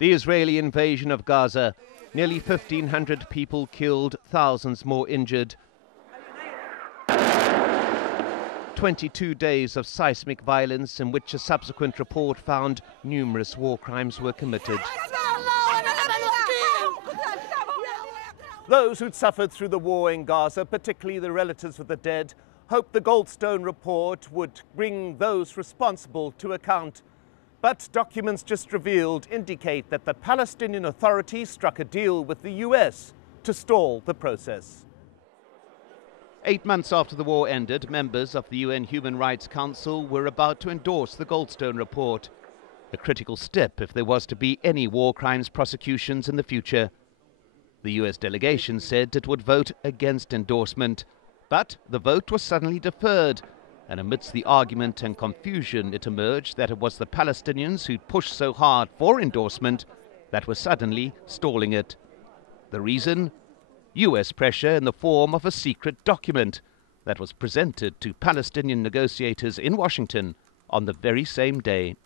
The Israeli invasion of Gaza, nearly 1,500 people killed, thousands more injured. 22 days of seismic violence in which a subsequent report found numerous war crimes were committed. Those who'd suffered through the war in Gaza, particularly the relatives of the dead, hoped the Goldstone Report would bring those responsible to account. But documents just revealed indicate that the Palestinian Authority struck a deal with the US to stall the process. 8 months after the war ended, members of the UN Human Rights Council were about to endorse the Goldstone Report, a critical step if there was to be any war crimes prosecutions in the future. The US delegation said it would vote against endorsement, but the vote was suddenly deferred, and amidst the argument and confusion it emerged that it was the Palestinians who'd pushed so hard for endorsement that were suddenly stalling it. The reason? US pressure in the form of a secret document that was presented to Palestinian negotiators in Washington on the very same day.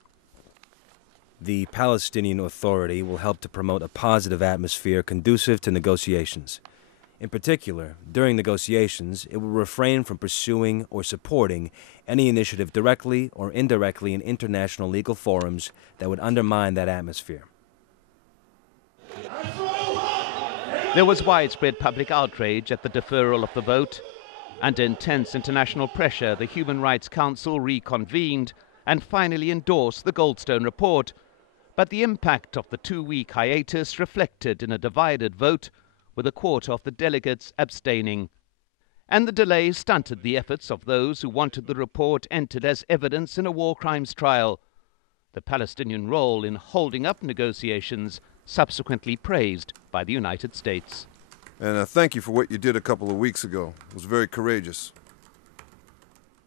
The Palestinian Authority will help to promote a positive atmosphere conducive to negotiations. In particular, during negotiations, it will refrain from pursuing or supporting any initiative directly or indirectly in international legal forums that would undermine that atmosphere. There was widespread public outrage at the deferral of the vote. Under intense international pressure, the Human Rights Council reconvened and finally endorsed the Goldstone Report. But the impact of the 2-week hiatus reflected in a divided vote, with a quarter of the delegates abstaining. And the delay stunted the efforts of those who wanted the report entered as evidence in a war crimes trial. The Palestinian role in holding up negotiations subsequently praised by the United States. And thank you for what you did a couple of weeks ago. It was very courageous.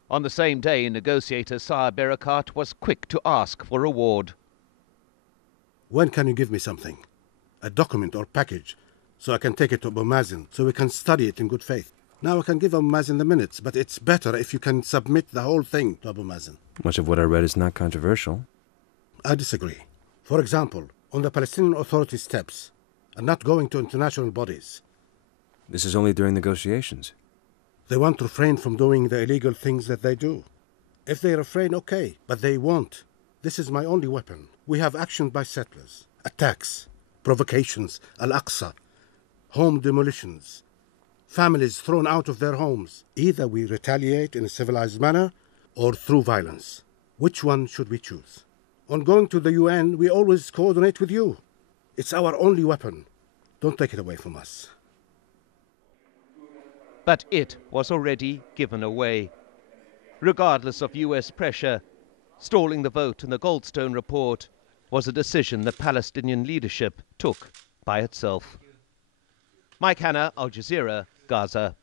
On the same day, negotiator Saar Barakat was quick to ask for a reward. When can you give me something? A document or package, so I can take it to Abu Mazen, so we can study it in good faith. Now I can give Abu Mazen the minutes, but it's better if you can submit the whole thing to Abu Mazen. Much of what I read is not controversial. I disagree. For example, on the Palestinian Authority steps, and not going to international bodies. This is only during negotiations. They want to refrain from doing the illegal things that they do. If they refrain, okay, but they won't. This is my only weapon. We have action by settlers, attacks, provocations, Al-Aqsa, home demolitions, families thrown out of their homes. Either we retaliate in a civilized manner or through violence. Which one should we choose? On going to the UN, we always coordinate with you. It's our only weapon. Don't take it away from us. But it was already given away. Regardless of US pressure, stalling the vote in the Goldstone Report was a decision the Palestinian leadership took by itself. Mike Hanna, Al Jazeera, Gaza.